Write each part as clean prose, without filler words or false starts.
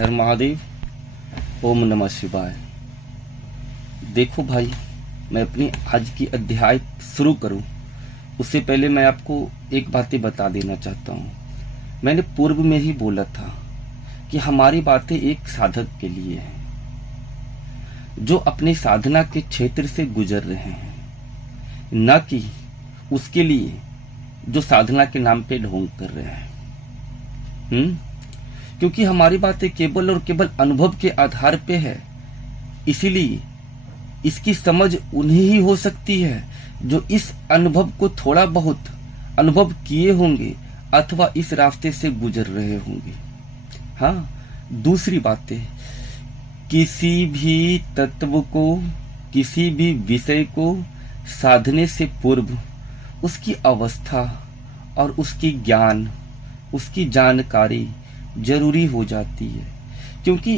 हर महादेव। ओम नमः शिवाय। देखो भाई, मैं अपनी आज की अध्याय शुरू करूं उससे पहले मैं आपको एक बातें बता देना चाहता हूं। मैंने पूर्व में ही बोला था कि हमारी बातें एक साधक के लिए हैं जो अपनी साधना के क्षेत्र से गुजर रहे हैं, न कि उसके लिए जो साधना के नाम पे ढोंग कर रहे हैं। क्योंकि हमारी बातें केवल और केवल अनुभव के आधार पे है, इसीलिए इसकी समझ उन्हें ही हो सकती है जो इस अनुभव को थोड़ा बहुत अनुभव किए होंगे अथवा इस रास्ते से गुजर रहे होंगे। हाँ, दूसरी बात है, किसी भी तत्व को, किसी भी विषय को साधने से पूर्व उसकी अवस्था और उसकी ज्ञान, उसकी जानकारी जरूरी हो जाती है। क्योंकि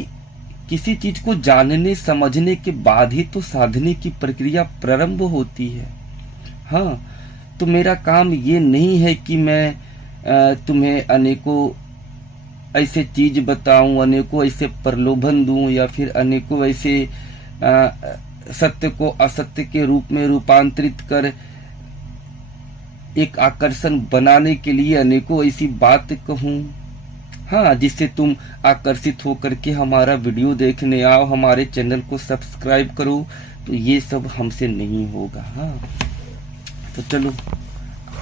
किसी चीज को जानने समझने के बाद ही तो साधने की प्रक्रिया प्रारंभ होती है। हाँ, तो मेरा काम ये नहीं है कि मैं तुम्हें अनेकों ऐसे चीज बताऊं, अनेकों ऐसे प्रलोभन दूं, या फिर अनेकों ऐसे सत्य को असत्य के रूप में रूपांतरित कर एक आकर्षण बनाने के लिए अनेकों ऐसी बात कहूं। हाँ, जिससे तुम आकर्षित होकर के हमारा वीडियो देखने आओ, हमारे चैनल को सब्सक्राइब करो, तो ये सब हमसे नहीं होगा। हाँ, तो चलो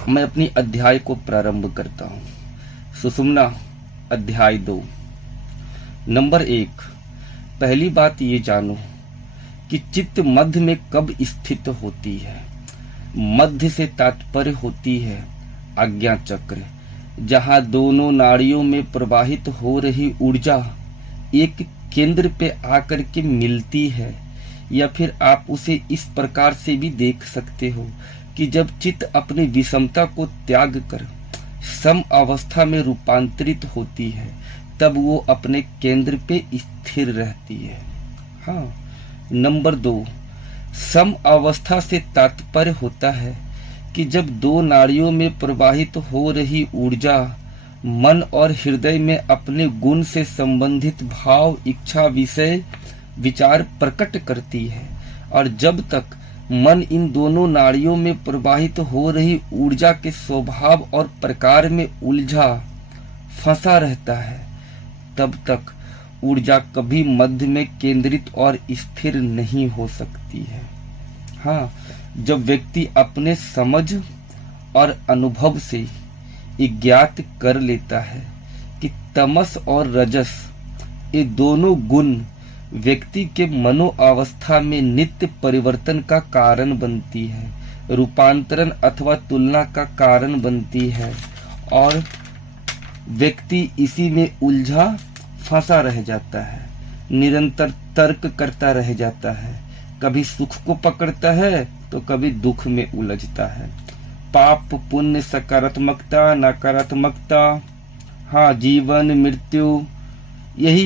मैं अपनी अध्याय को प्रारंभ करता हूँ। सुषुम्ना अध्याय 2। नंबर 1, पहली बात ये जानो कि चित्त मध्य में कब स्थित होती है। मध्य से तात्पर्य होती है आज्ञा चक्र, जहां दोनों नाड़ियों में प्रवाहित हो रही ऊर्जा एक केंद्र पे आकर के मिलती है। या फिर आप उसे इस प्रकार से भी देख सकते हो कि जब चित्त अपनी विषमता को त्याग कर सम अवस्था में रूपांतरित होती है, तब वो अपने केंद्र पे स्थिर रहती है। हाँ, नंबर 2, सम अवस्था से तात्पर्य होता है कि जब दो नाड़ियों में प्रवाहित हो रही ऊर्जा मन और हृदय में अपने गुण से संबंधित भाव, इच्छा, विषय, विचार प्रकट करती है, और जब तक मन इन दोनों नाड़ियों में प्रवाहित हो रही ऊर्जा के स्वभाव और प्रकार में उलझा फंसा रहता है, तब तक ऊर्जा कभी मध्य में केंद्रित और स्थिर नहीं हो सकती है। हाँ, जब व्यक्ति अपने समझ और अनुभव से ज्ञात कर लेता है कि तमस और रजस, ये दोनों गुण व्यक्ति के मनोअवस्था में नित्य परिवर्तन का कारण बनती है, रूपांतरण अथवा तुलना का कारण बनती है, और व्यक्ति इसी में उलझा फंसा रह जाता है, निरंतर तर्क करता रह जाता है, कभी सुख को पकड़ता है तो कभी दुख में उलझता है। पाप पुण्य, सकारात्मकता नकारात्मकता, हाँ, जीवन मृत्यु, यही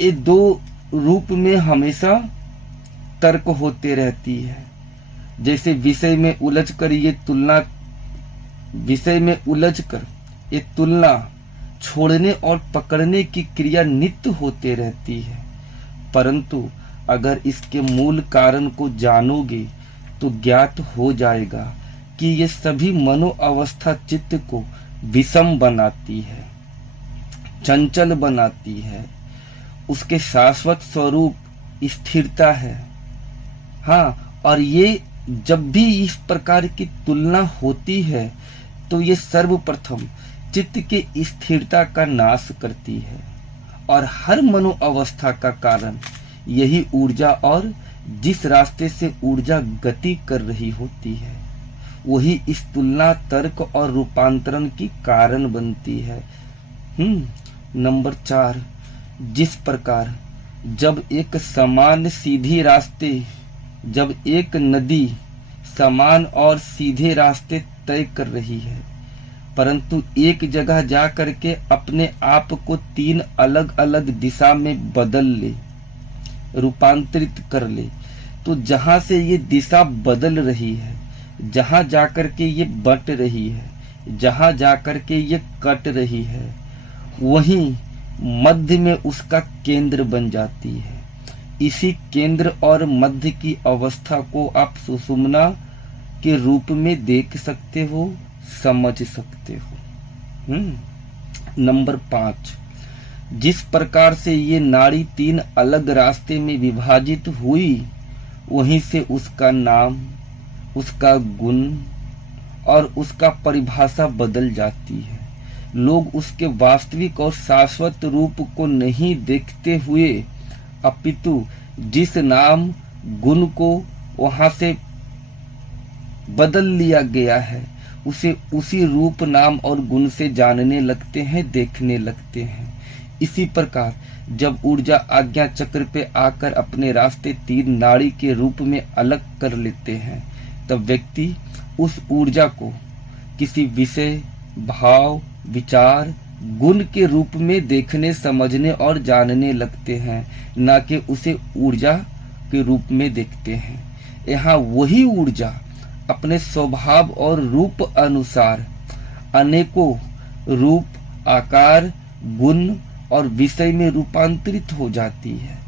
ये दो रूप में हमेशा तर्क होते रहती है। जैसे विषय में उलझ कर ये तुलना, विषय में उलझ कर ये तुलना छोड़ने और पकड़ने की क्रिया नित्य होते रहती है। परंतु अगर इसके मूल कारण को जानोगे तो ज्ञात हो जाएगा कि ये सभी मनोअवस्था चित्त को विषम बनाती है, चंचल बनाती है, उसके शाश्वत स्वरूप स्थिरता है। हाँ, और ये जब भी इस प्रकार की तुलना होती है तो ये सर्वप्रथम चित्त के स्थिरता का नाश करती है, और हर मनोअवस्था का कारण यही ऊर्जा, और जिस रास्ते से ऊर्जा गति कर रही होती है वही इस तुलना, तर्क और रूपांतरण की कारण बनती है। नंबर 4, जिस प्रकार जब एक समान सीधी रास्ते, जब एक नदी समान और सीधे रास्ते तय कर रही है, परंतु एक जगह जा करके अपने आप को 3 अलग अलग दिशा में बदल ले, रूपांतरित कर ले, तो जहां से ये दिशा बदल रही है, जहां जाकर के ये बट रही है, जहां जाकर के ये कट रही है, वहीं मध्य में उसका केंद्र बन जाती है। इसी केंद्र और मध्य की अवस्था को आप सुषुम्ना के रूप में देख सकते हो, समझ सकते हो। नंबर 5, जिस प्रकार से ये नाड़ी 3 अलग रास्ते में विभाजित हुई, वहीं से उसका नाम, उसका गुण और उसका परिभाषा बदल जाती है। लोग उसके वास्तविक और शाश्वत रूप को नहीं देखते हुए अपितु जिस नाम गुण को वहां से बदल लिया गया है उसे उसी रूप नाम और गुण से जानने लगते हैं, देखने लगते हैं। इसी प्रकार जब ऊर्जा आज्ञा चक्र पे आकर अपने रास्ते 3 नाड़ी के रूप में अलग कर लेते हैं, तब व्यक्ति उस ऊर्जा को किसी विषय, भाव, विचार, गुण के रूप में देखने, समझने और जानने लगते हैं, ना कि उसे ऊर्जा के रूप में देखते हैं। यहाँ वही ऊर्जा अपने स्वभाव और रूप अनुसार अनेकों रूप, आकार, गुण और विषय में रूपांतरित हो जाती है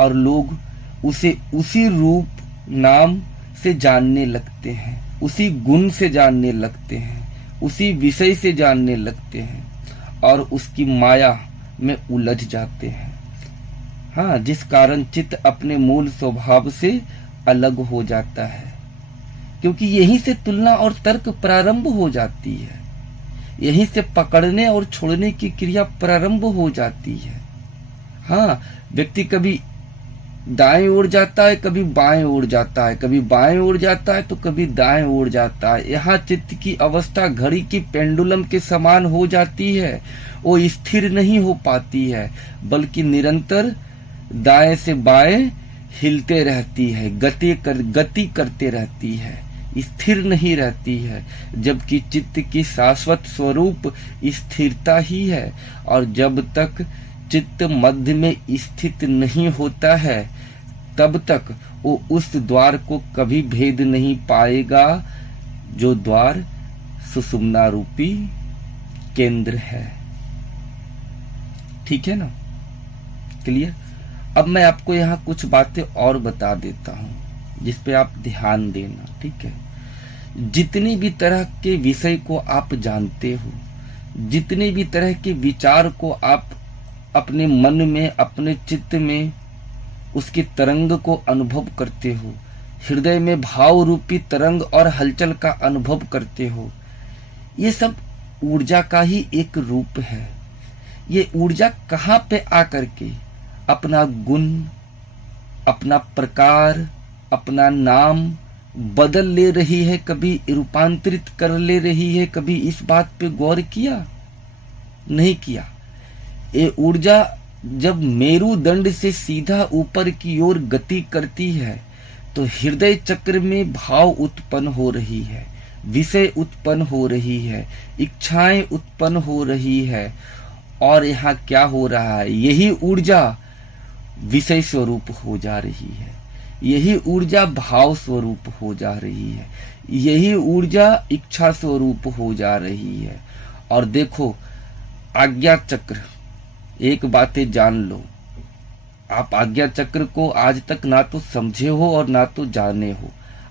और लोग उसे उसी रूप नाम से जानने लगते हैं, उसी गुण से जानने लगते हैं, उसी विषय से जानने लगते हैं और उसकी माया में उलझ जाते हैं। हाँ, जिस कारण चित्त अपने मूल स्वभाव से अलग हो जाता है, क्योंकि यहीं से तुलना और तर्क प्रारंभ हो जाती है, यहीं से पकड़ने और छोड़ने की क्रिया प्रारंभ हो जाती है। हाँ, व्यक्ति कभी दाएं ओर जाता है, कभी बाएं ओर जाता है, कभी बाएं ओर जाता है तो कभी दाएं ओर जाता है। यहाँ चित्त की अवस्था घड़ी की पेंडुलम के समान हो जाती है, वो स्थिर नहीं हो पाती है, बल्कि निरंतर दाएं से बाएं हिलते रहती है, गति करते रहती है, स्थिर नहीं रहती है। जबकि चित्त की शाश्वत स्वरूप स्थिरता ही है और जब तक चित्त मध्य में स्थित नहीं होता है तब तक वो उस द्वार को कभी भेद नहीं पाएगा जो द्वार सुषुम्ना रूपी केंद्र है। ठीक है ना, क्लियर। अब मैं आपको यहाँ कुछ बातें और बता देता हूँ जिस पे आप ध्यान देना। ठीक है, जितनी भी तरह के विषय को आप जानते हो, जितने भी तरह के विचार को आप अपने मन में, अपने चित्त में उसकी तरंग को अनुभव करते हो, हृदय में भाव रूपी तरंग और हलचल का अनुभव करते हो, ये सब ऊर्जा का ही एक रूप है। ये ऊर्जा कहाँ पे आकर के अपना गुण, अपना प्रकार, अपना नाम बदल ले रही है, कभी रूपांतरित कर ले रही है। कभी इस बात पे गौर किया? नहीं किया। ये ऊर्जा जब मेरुदंड से सीधा ऊपर की ओर गति करती है तो हृदय चक्र में भाव उत्पन्न हो रही है, विषय उत्पन्न हो रही है, इच्छाएं उत्पन्न हो रही है। और यहाँ क्या हो रहा है? यही ऊर्जा विषय स्वरूप हो जा रही है, यही ऊर्जा भाव स्वरूप हो जा रही है, यही ऊर्जा इच्छा स्वरूप हो जा रही है। और देखो, आज्ञा चक्र, एक बातें जान लो, आप आज्ञा चक्र को आज तक ना तो समझे हो और ना तो जाने हो।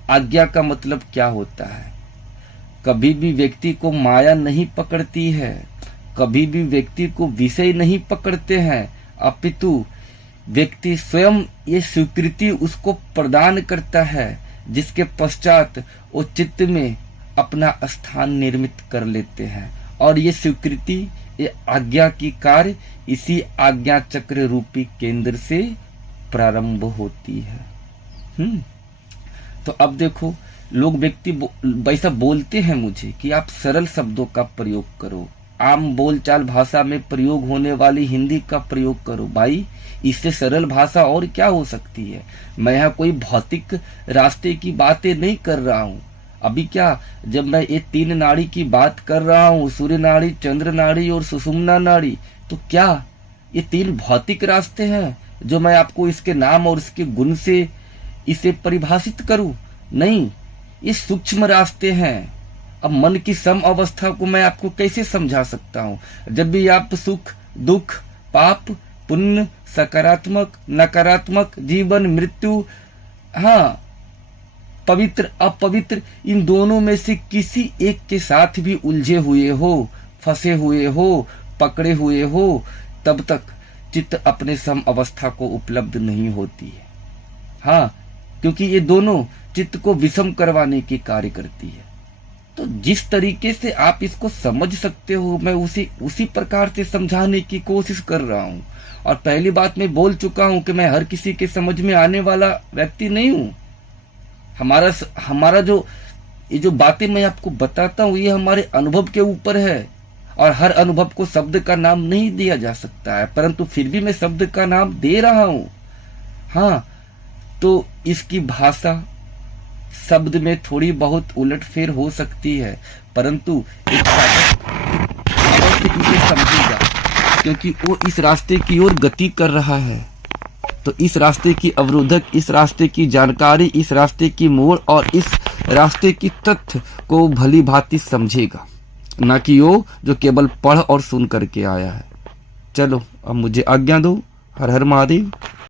आज्ञा का मतलब क्या होता है? कभी भी व्यक्ति को माया नहीं पकड़ती है, कभी भी व्यक्ति को विषय नहीं पकड़ते हैं, अपितु व्यक्ति स्वयं ये स्वीकृति उसको प्रदान करता है, जिसके पश्चात वो चित्त में अपना स्थान निर्मित कर लेते हैं। और ये स्वीकृति, ये आज्ञा की कार्य इसी आज्ञा चक्र रूपी केंद्र से प्रारंभ होती है। तो अब देखो, लोग व्यक्ति वैसा बोलते हैं मुझे कि आप सरल शब्दों का प्रयोग करो, आम बोलचाल भाषा में प्रयोग होने वाली हिंदी का प्रयोग करो। भाई, इससे सरल भाषा और क्या हो सकती है? मैं यहाँ कोई भौतिक रास्ते की बातें नहीं कर रहा हूँ। अभी क्या, जब मैं ये 3 नाड़ी की बात कर रहा हूँ, सूर्य नाड़ी, चंद्र नाड़ी और सुषुम्ना नाड़ी, तो क्या ये 3 भौतिक रास्ते हैं जो मैं आपको इसके नाम और इसके गुण से इसे परिभाषित करूं? नहीं, ये सूक्ष्म रास्ते हैं। अब मन की सम अवस्था को मैं आपको कैसे समझा सकता हूँ? जब भी आप सुख, दुख, पाप पुण्य, सकारात्मक नकारात्मक, जीवन मृत्यु, हाँ पवित्र अपवित्र, इन दोनों में से किसी एक के साथ भी उलझे हुए हो, फंसे हुए हो, पकड़े हुए हो, तब तक चित्त अपने सम अवस्था को उपलब्ध नहीं होती है। हाँ, क्योंकि ये दोनों चित्त को विषम करवाने की कार्य करती है। तो जिस तरीके से आप इसको समझ सकते हो, मैं उसी प्रकार से समझाने की कोशिश कर रहा हूं। और पहली बात मैं बोल चुका हूं कि मैं हर किसी के समझ में आने वाला व्यक्ति नहीं हूं। हमारा जो ये जो बातें मैं आपको बताता हूं, ये हमारे अनुभव के ऊपर है। और हर अनुभव को शब्द का नाम नहीं दिया जा सकता है, परंतु फिर भी मैं शब्द का नाम दे रहा हूं। हाँ, तो इसकी भाषा शब्द में थोड़ी बहुत उलटफेर हो सकती है, परंतु एक साधक अवश्य इसे समझेगा, क्योंकि वो इस रास्ते की ओर गति कर रहा है। तो इस रास्ते की अवरोधक, इस रास्ते की जानकारी, इस रास्ते की मोड़ और इस रास्ते की तथ्य को भली भांति समझेगा, ना कि वो जो केवल पढ़ और सुन करके आया है। चलो अब मुझे आज्ञा दो। हर हर महादेव।